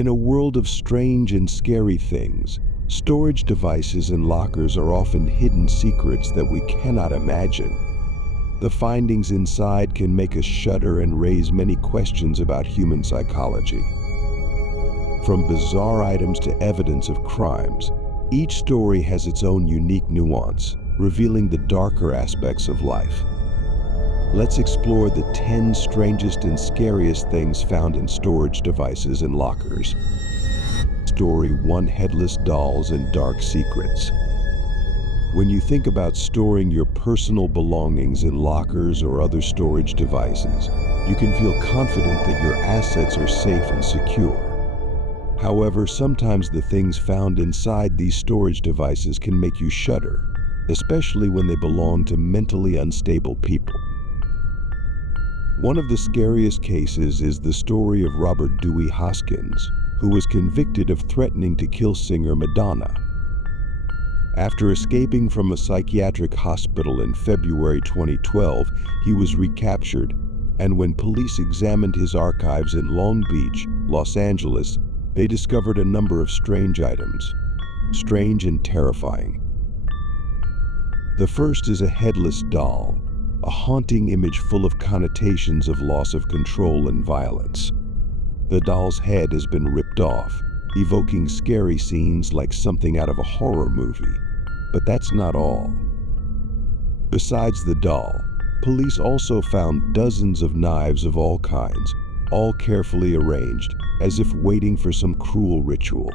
In a world of strange and scary things, storage devices and lockers are often hidden secrets that we cannot imagine. The findings inside can make us shudder and raise many questions about human psychology. From bizarre items to evidence of crimes, each story has its own unique nuance, revealing the darker aspects of life. Let's explore the 10 strangest and scariest things found in storage devices and lockers. Story 1: Headless dolls and dark secrets. When you think about storing your personal belongings in lockers or other storage devices, you can feel confident that your assets are safe and secure. However, sometimes the things found inside these storage devices can make you shudder, especially when they belong to mentally unstable people. One of the scariest cases is the story of Robert Dewey Hoskins, who was convicted of threatening to kill singer Madonna. After escaping from a psychiatric hospital in February 2012, he was recaptured, and when police examined his archives in Long Beach, Los Angeles, they discovered a number of strange items, strange and terrifying. The first is a headless doll, a haunting image full of connotations of loss of control and violence. The doll's head has been ripped off, evoking scary scenes like something out of a horror movie. But that's not all. Besides the doll, police also found dozens of knives of all kinds, all carefully arranged, as if waiting for some cruel ritual.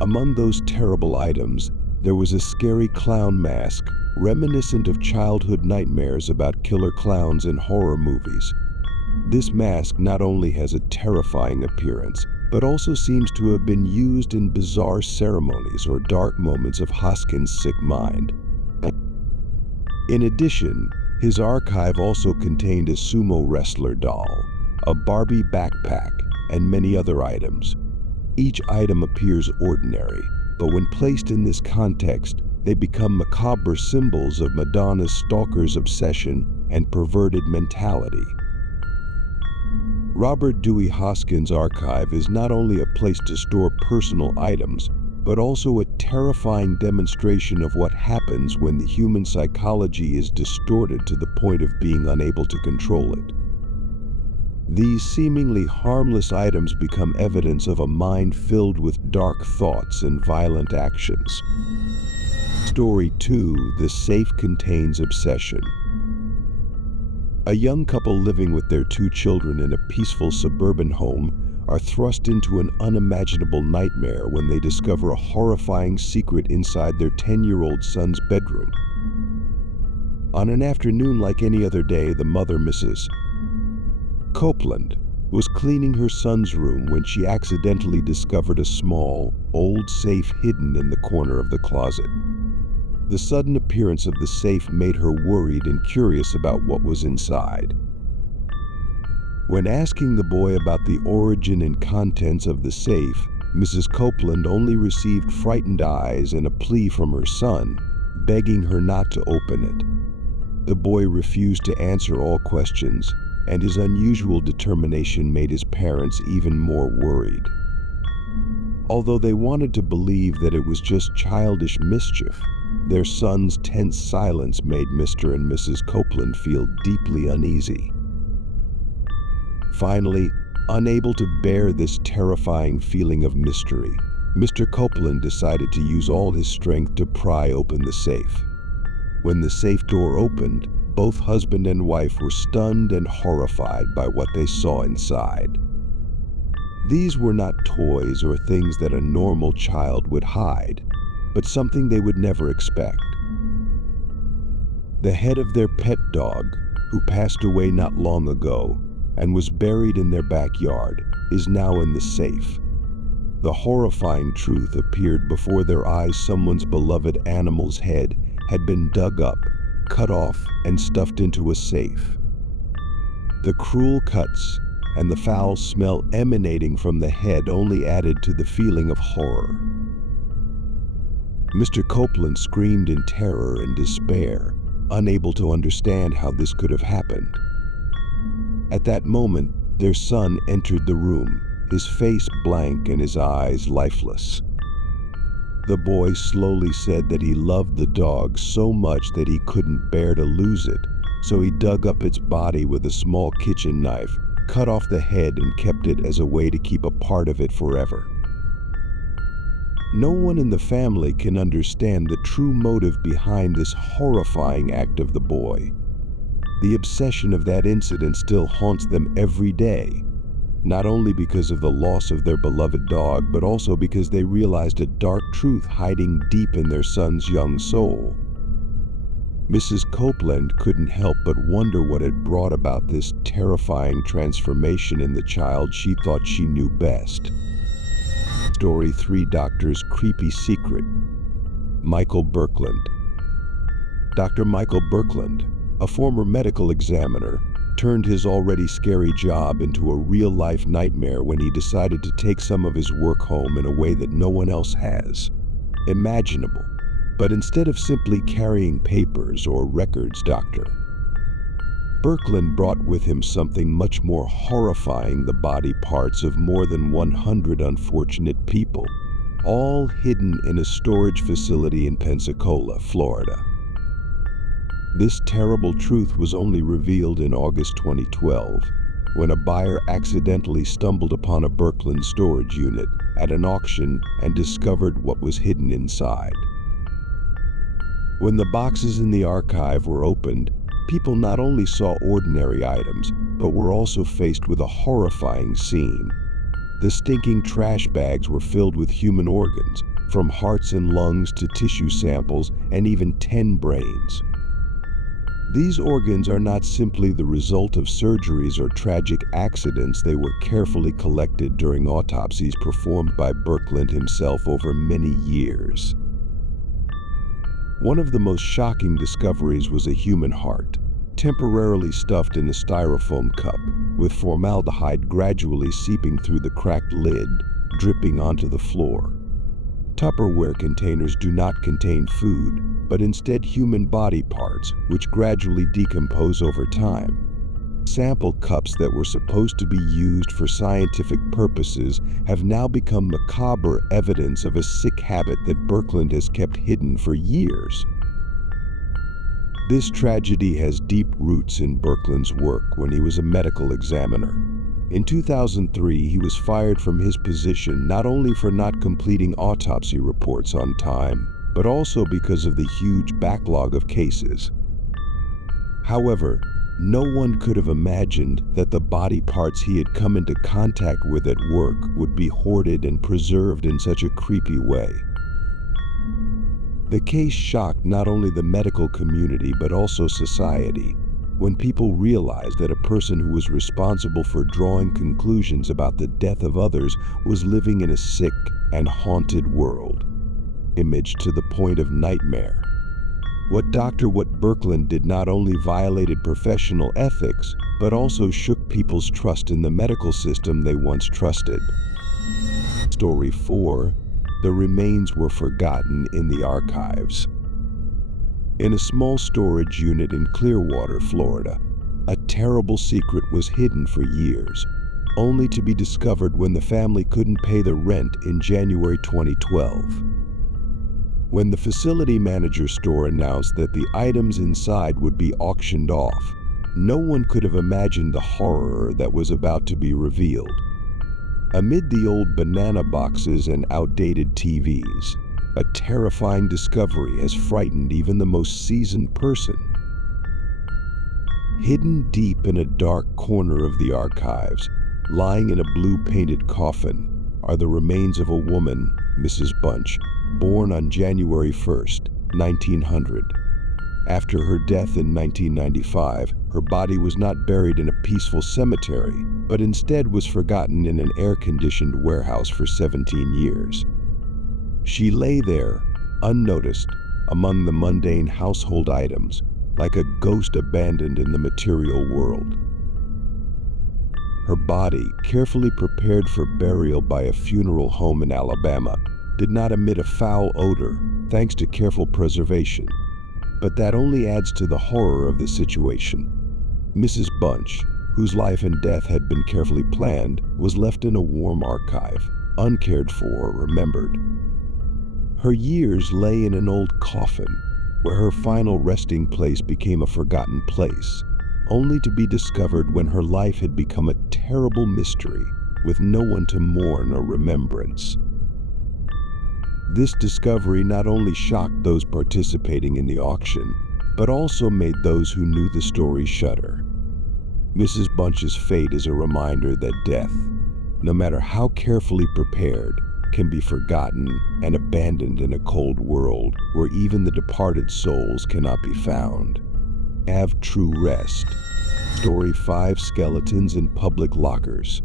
Among those terrible items, there was a scary clown mask, reminiscent of childhood nightmares about killer clowns in horror movies. This mask not only has a terrifying appearance, but also seems to have been used in bizarre ceremonies or dark moments of Hoskins' sick mind. In addition, his archive also contained a sumo wrestler doll, a Barbie backpack, and many other items. Each item appears ordinary, but when placed in this context, they become macabre symbols of Madonna's stalker's obsession and perverted mentality. Robert Dewey Hoskins' archive is not only a place to store personal items, but also a terrifying demonstration of what happens when the human psychology is distorted to the point of being unable to control it. These seemingly harmless items become evidence of a mind filled with dark thoughts and violent actions. Story 2: The safe contains obsession. A young couple living with their 2 children in a peaceful suburban home are thrust into an unimaginable nightmare when they discover a horrifying secret inside their 10-year-old son's bedroom. On an afternoon like any other day, the mother, Mrs. Copeland, was cleaning her son's room when she accidentally discovered a small, old safe hidden in the corner of the closet. The sudden appearance of the safe made her worried and curious about what was inside. When asking the boy about the origin and contents of the safe, Mrs. Copeland only received frightened eyes and a plea from her son, begging her not to open it. The boy refused to answer all questions, and his unusual determination made his parents even more worried. Although they wanted to believe that it was just childish mischief, their son's tense silence made Mr. and Mrs. Copeland feel deeply uneasy. Finally, unable to bear this terrifying feeling of mystery, Mr. Copeland decided to use all his strength to pry open the safe. When the safe door opened, both husband and wife were stunned and horrified by what they saw inside. These were not toys or things that a normal child would hide, but something they would never expect. The head of their pet dog, who passed away not long ago and was buried in their backyard, is now in the safe. The horrifying truth appeared before their eyes. Someone's beloved animal's head had been dug up, cut off, and stuffed into a safe. The cruel cuts and the foul smell emanating from the head only added to the feeling of horror. Mr. Copeland screamed in terror and despair, unable to understand how this could have happened. At that moment, their son entered the room, his face blank and his eyes lifeless. The boy slowly said that he loved the dog so much that he couldn't bear to lose it, so he dug up its body with a small kitchen knife, cut off the head and kept it as a way to keep a part of it forever. No one in the family can understand the true motive behind this horrifying act of the boy. The obsession of that incident still haunts them every day, not only because of the loss of their beloved dog, but also because they realized a dark truth hiding deep in their son's young soul. Mrs. Copeland couldn't help but wonder what had brought about this terrifying transformation in the child she thought she knew best. Story 3: Doctor's Creepy Secret. Michael Berkland. Dr. Michael Berkland, a former medical examiner, turned his already scary job into a real-life nightmare when he decided to take some of his work home in a way that no one else has imaginable. But instead of simply carrying papers or records, Dr. Berkland brought with him something much more horrifying: the body parts of more than 100 unfortunate people, all hidden in a storage facility in Pensacola, Florida. This terrible truth was only revealed in August 2012, when a buyer accidentally stumbled upon a Berkland storage unit at an auction and discovered what was hidden inside. When the boxes in the archive were opened, people not only saw ordinary items, but were also faced with a horrifying scene. The stinking trash bags were filled with human organs, from hearts and lungs to tissue samples and even 10 brains. These organs are not simply the result of surgeries or tragic accidents. They were carefully collected during autopsies performed by Berkland himself over many years. One of the most shocking discoveries was a human heart, temporarily stuffed in a styrofoam cup, with formaldehyde gradually seeping through the cracked lid, dripping onto the floor. Tupperware containers do not contain food, but instead human body parts, which gradually decompose over time. Sample cups that were supposed to be used for scientific purposes have now become macabre evidence of a sick habit that Berkland has kept hidden for years. This tragedy has deep roots in Berkland's work when he was a medical examiner. In 2003, he was fired from his position not only for not completing autopsy reports on time, but also because of the huge backlog of cases. However, no one could have imagined that the body parts he had come into contact with at work would be hoarded and preserved in such a creepy way. The case shocked not only the medical community but also society, when people realized that a person who was responsible for drawing conclusions about the death of others was living in a sick and haunted world, imaged to the point of nightmare. What Berkland did not only violated professional ethics, but also shook people's trust in the medical system they once trusted. Story 4: The remains were forgotten in the archives. In a small storage unit in Clearwater, Florida, a terrible secret was hidden for years, only to be discovered when the family couldn't pay the rent in January 2012. When the facility manager's store announced that the items inside would be auctioned off, no one could have imagined the horror that was about to be revealed. Amid the old banana boxes and outdated TVs, a terrifying discovery has frightened even the most seasoned person. Hidden deep in a dark corner of the archives, lying in a blue-painted coffin, are the remains of a woman, Mrs. Bunch, born on January 1st, 1900. After her death in 1995, her body was not buried in a peaceful cemetery, but instead was forgotten in an air-conditioned warehouse for 17 years. She lay there, unnoticed, among the mundane household items, like a ghost abandoned in the material world. Her body, carefully prepared for burial by a funeral home in Alabama, did not emit a foul odor thanks to careful preservation. But that only adds to the horror of the situation. Mrs. Bunch, whose life and death had been carefully planned, was left in a warm archive, uncared for or remembered. Her years lay in an old coffin, where her final resting place became a forgotten place, only to be discovered when her life had become a terrible mystery with no one to mourn or remembrance. This discovery not only shocked those participating in the auction, but also made those who knew the story shudder. Mrs. Bunch's fate is a reminder that death, no matter how carefully prepared, can be forgotten and abandoned in a cold world where even the departed souls cannot be found. Have true rest. Story 5: Skeletons in Public Lockers.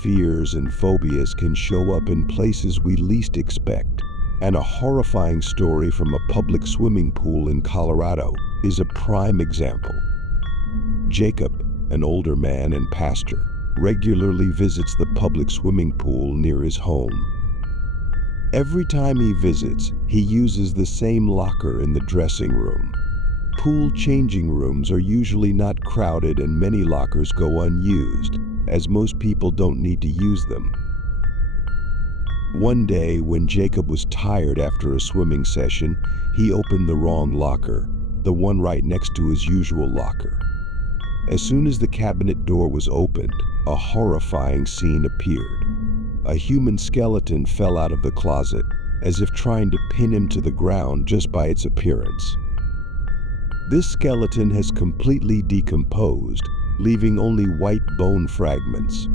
Fears and phobias can show up in places we least expect, and a horrifying story from a public swimming pool in Colorado is a prime example. Jacob, an older man and pastor, regularly visits the public swimming pool near his home. Every time he visits, he uses the same locker in the dressing room. Pool changing rooms are usually not crowded and many lockers go unused, as most people don't need to use them. One day, when Jacob was tired after a swimming session, he opened the wrong locker, the one right next to his usual locker. As soon as the cabinet door was opened, a horrifying scene appeared. A human skeleton fell out of the closet, as if trying to pin him to the ground just by its appearance. This skeleton has completely decomposed, leaving only white bone fragments.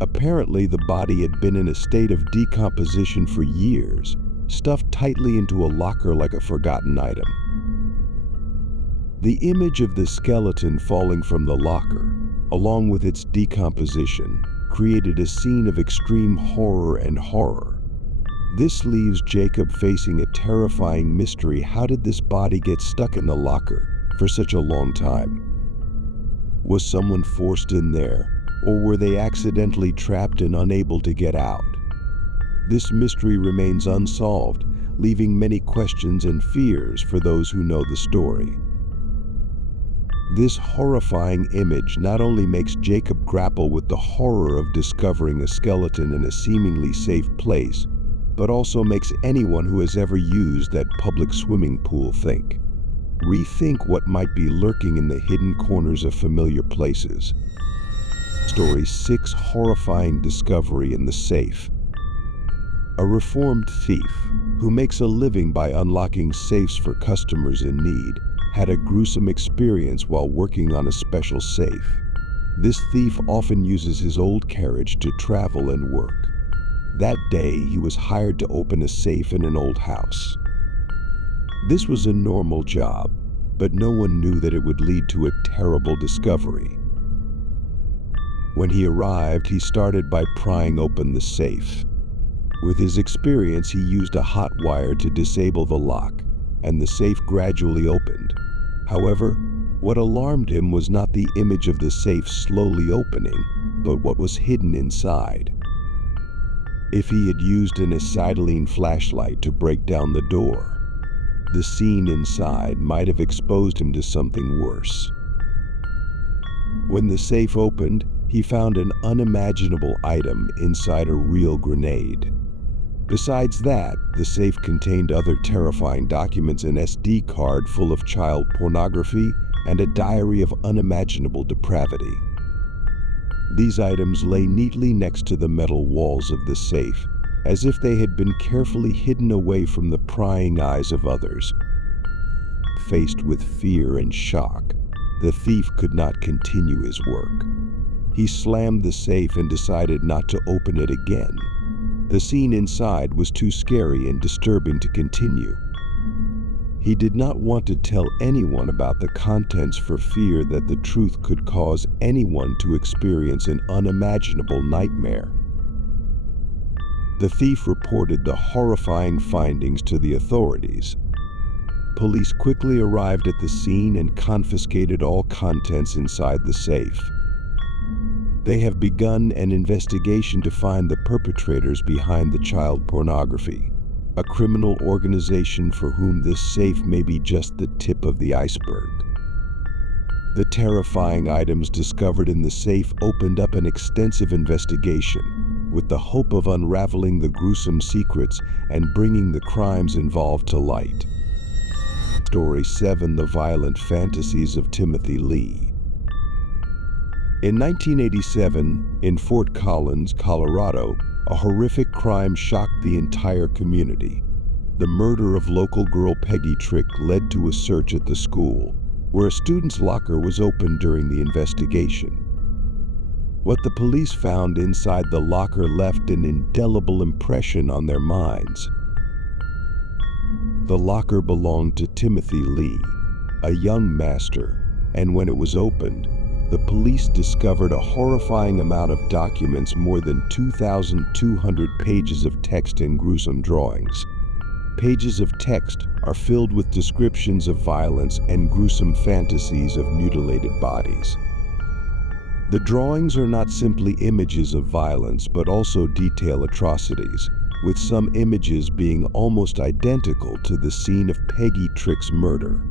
Apparently, the body had been in a state of decomposition for years, stuffed tightly into a locker like a forgotten item. The image of the skeleton falling from the locker, along with its decomposition, created a scene of extreme horror and horror. This leaves Jacob facing a terrifying mystery. How did this body get stuck in the locker for such a long time? Was someone forced in there, or were they accidentally trapped and unable to get out? This mystery remains unsolved, leaving many questions and fears for those who know the story. This horrifying image not only makes Jacob grapple with the horror of discovering a skeleton in a seemingly safe place, but also makes anyone who has ever used that public swimming pool think. Rethink what might be lurking in the hidden corners of familiar places. Story 6: Horrifying Discovery in the Safe. A reformed thief, who makes a living by unlocking safes for customers in need, had a gruesome experience while working on a special safe. This thief often uses his old carriage to travel and work. That day, he was hired to open a safe in an old house. This was a normal job, but no one knew that it would lead to a terrible discovery. When he arrived, he started by prying open the safe. With his experience, he used a hot wire to disable the lock, and the safe gradually opened. However, what alarmed him was not the image of the safe slowly opening, but what was hidden inside. If he had used an acetylene flashlight to break down the door, the scene inside might have exposed him to something worse. When the safe opened, he found an unimaginable item inside a real grenade. Besides that, the safe contained other terrifying documents: an SD card full of child pornography and a diary of unimaginable depravity. These items lay neatly next to the metal walls of the safe, as if they had been carefully hidden away from the prying eyes of others. Faced with fear and shock, the thief could not continue his work. He slammed the safe and decided not to open it again. The scene inside was too scary and disturbing to continue. He did not want to tell anyone about the contents for fear that the truth could cause anyone to experience an unimaginable nightmare. The thief reported the horrifying findings to the authorities. Police quickly arrived at the scene and confiscated all contents inside the safe. They have begun an investigation to find the perpetrators behind the child pornography, a criminal organization for whom this safe may be just the tip of the iceberg. The terrifying items discovered in the safe opened up an extensive investigation, with the hope of unraveling the gruesome secrets and bringing the crimes involved to light. Story 7: The Violent Fantasies of Timothy Lee. In 1987, in Fort Collins, Colorado, a horrific crime shocked the entire community. The murder of local girl Peggy Trick led to a search at the school, where a student's locker was opened during the investigation. What the police found inside the locker left an indelible impression on their minds. The locker belonged to Timothy Lee, a young master, and when it was opened, the police discovered a horrifying amount of documents, more than 2,200 pages of text and gruesome drawings. Pages of text are filled with descriptions of violence and gruesome fantasies of mutilated bodies. The drawings are not simply images of violence, but also detail atrocities, with some images being almost identical to the scene of Peggy Trick's murder.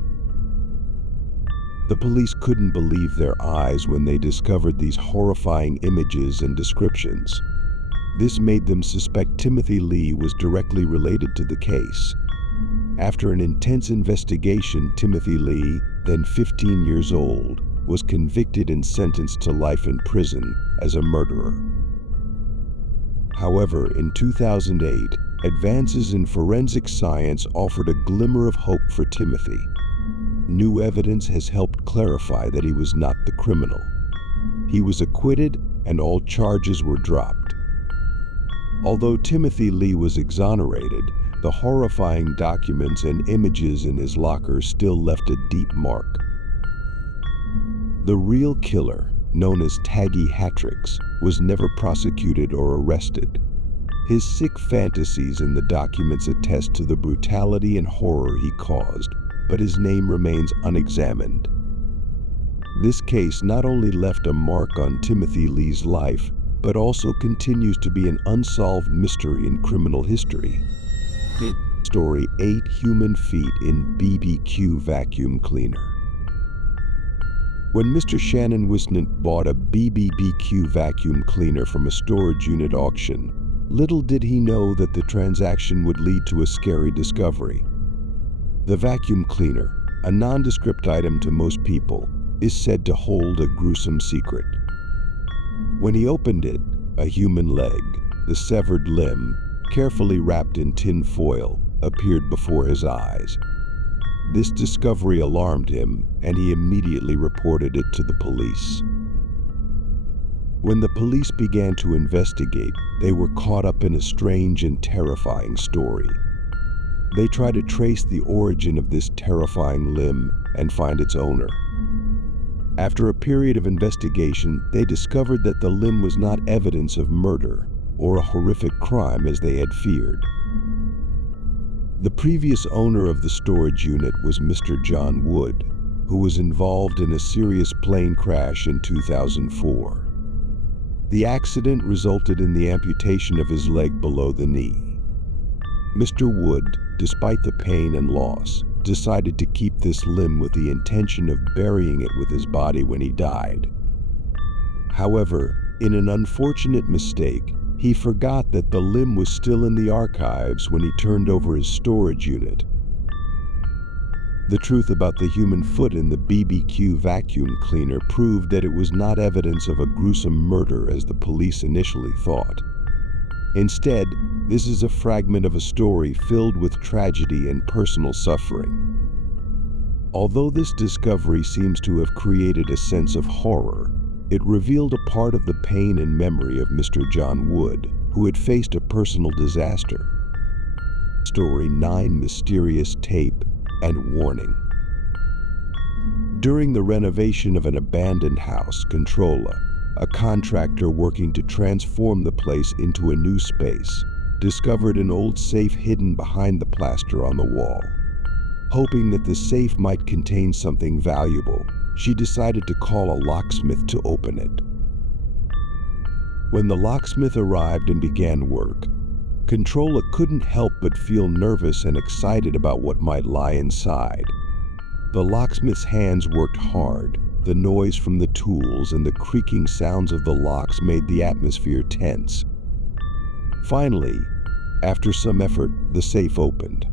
The police couldn't believe their eyes when they discovered these horrifying images and descriptions. This made them suspect Timothy Lee was directly related to the case. After an intense investigation, Timothy Lee, then 15 years old, was convicted and sentenced to life in prison as a murderer. However, in 2008, advances in forensic science offered a glimmer of hope for Timothy. New evidence has helped clarify that he was not the criminal. He was acquitted and all charges were dropped. Although Timothy Lee was exonerated, the horrifying documents and images in his locker still left a deep mark. The real killer, known as Taggy Hatrix, was never prosecuted or arrested. His sick fantasies in the documents attest to the brutality and horror he caused, but his name remains unexamined. This case not only left a mark on Timothy Lee's life, but also continues to be an unsolved mystery in criminal history. Story 8: Human Feet in BBQ Vacuum Cleaner. When Mr. Shannon Wisnant bought a BBQ vacuum cleaner from a storage unit auction, little did he know that the transaction would lead to a scary discovery. The vacuum cleaner, a nondescript item to most people, is said to hold a gruesome secret. When he opened it, a human leg, the severed limb, carefully wrapped in tin foil, appeared before his eyes. This discovery alarmed him, and he immediately reported it to the police. When the police began to investigate, they were caught up in a strange and terrifying story. They tried to trace the origin of this terrifying limb and find its owner. After a period of investigation, they discovered that the limb was not evidence of murder or a horrific crime as they had feared. The previous owner of the storage unit was Mr. John Wood, who was involved in a serious plane crash in 2004. The accident resulted in the amputation of his leg below the knee. Mr. Wood, despite the pain and loss, decided to keep this limb with the intention of burying it with his body when he died. However, in an unfortunate mistake, he forgot that the limb was still in the archives when he turned over his storage unit. The truth about the human foot in the BBQ vacuum cleaner proved that it was not evidence of a gruesome murder as the police initially thought. Instead, this is a fragment of a story filled with tragedy and personal suffering. Although this discovery seems to have created a sense of horror, it revealed a part of the pain and memory of Mr. John Wood, who had faced a personal disaster. Story 9: Mysterious Tape and Warning. During the renovation of an abandoned house, Controlla, a contractor working to transform the place into a new space, discovered an old safe hidden behind the plaster on the wall. Hoping that the safe might contain something valuable, she decided to call a locksmith to open it. When the locksmith arrived and began work, Controlla couldn't help but feel nervous and excited about what might lie inside. The locksmith's hands worked hard, The noise from the tools and the creaking sounds of the locks made the atmosphere tense. Finally, after some effort, the safe opened.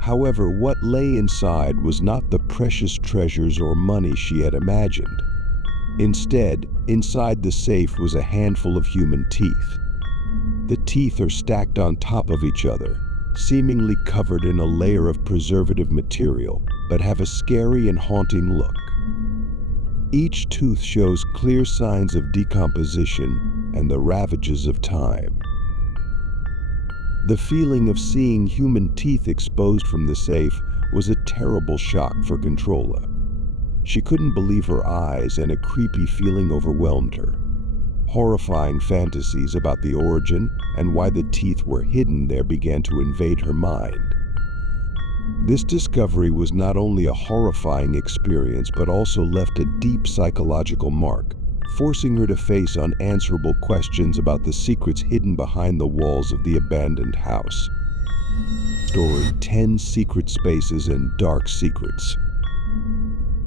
However, what lay inside was not the precious treasures or money she had imagined. Instead, inside the safe was a handful of human teeth. The teeth are stacked on top of each other, seemingly covered in a layer of preservative material, but have a scary and haunting look. Each tooth shows clear signs of decomposition and the ravages of time. The feeling of seeing human teeth exposed from the safe was a terrible shock for Controlla. She couldn't believe her eyes, and a creepy feeling overwhelmed her. Horrifying fantasies about the origin and why the teeth were hidden there began to invade her mind. This discovery was not only a horrifying experience, but also left a deep psychological mark, forcing her to face unanswerable questions about the secrets hidden behind the walls of the abandoned house. Story 10 Secret Spaces and Dark Secrets.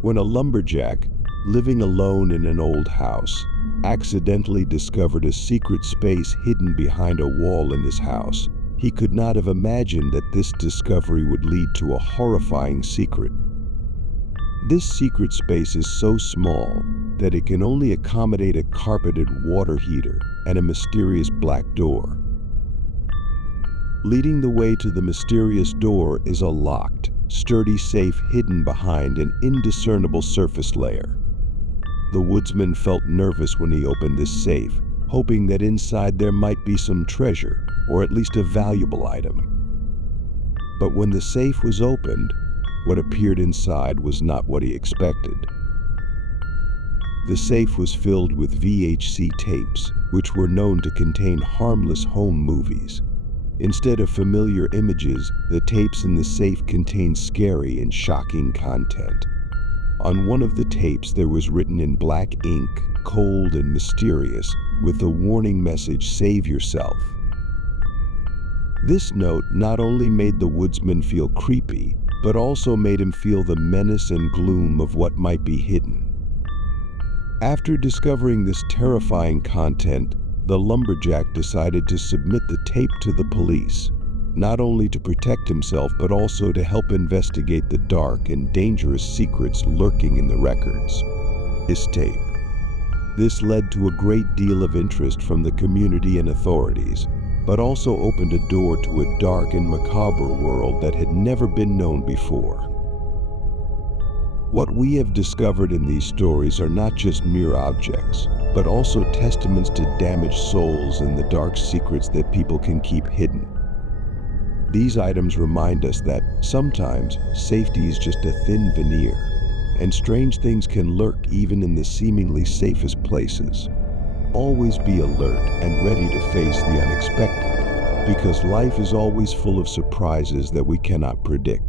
When a lumberjack, living alone in an old house, accidentally discovered a secret space hidden behind a wall in his house, he could not have imagined that this discovery would lead to a horrifying secret. This secret space is so small that it can only accommodate a carpeted water heater and a mysterious black door. Leading the way to the mysterious door is a locked, sturdy safe hidden behind an indiscernible surface layer. The woodsman felt nervous when he opened this safe, hoping that inside there might be some treasure, or at least a valuable item. But when the safe was opened, what appeared inside was not what he expected. The safe was filled with VHC tapes, which were known to contain harmless home movies. Instead of familiar images, the tapes in the safe contained scary and shocking content. On one of the tapes, there was written in black ink, cold and mysterious, with the warning message, "Save yourself." This note not only made the woodsman feel creepy, but also made him feel the menace and gloom of what might be hidden. After discovering this terrifying content, the lumberjack decided to submit the tape to the police, not only to protect himself but also to help investigate the dark and dangerous secrets lurking in the records. This tape. This led to a great deal of interest from the community and authorities, but also opened a door to a dark and macabre world that had never been known before. What we have discovered in these stories are not just mere objects, but also testaments to damaged souls and the dark secrets that people can keep hidden. These items remind us that sometimes safety is just a thin veneer, and strange things can lurk even in the seemingly safest places. Always be alert and ready to face the unexpected, because life is always full of surprises that we cannot predict.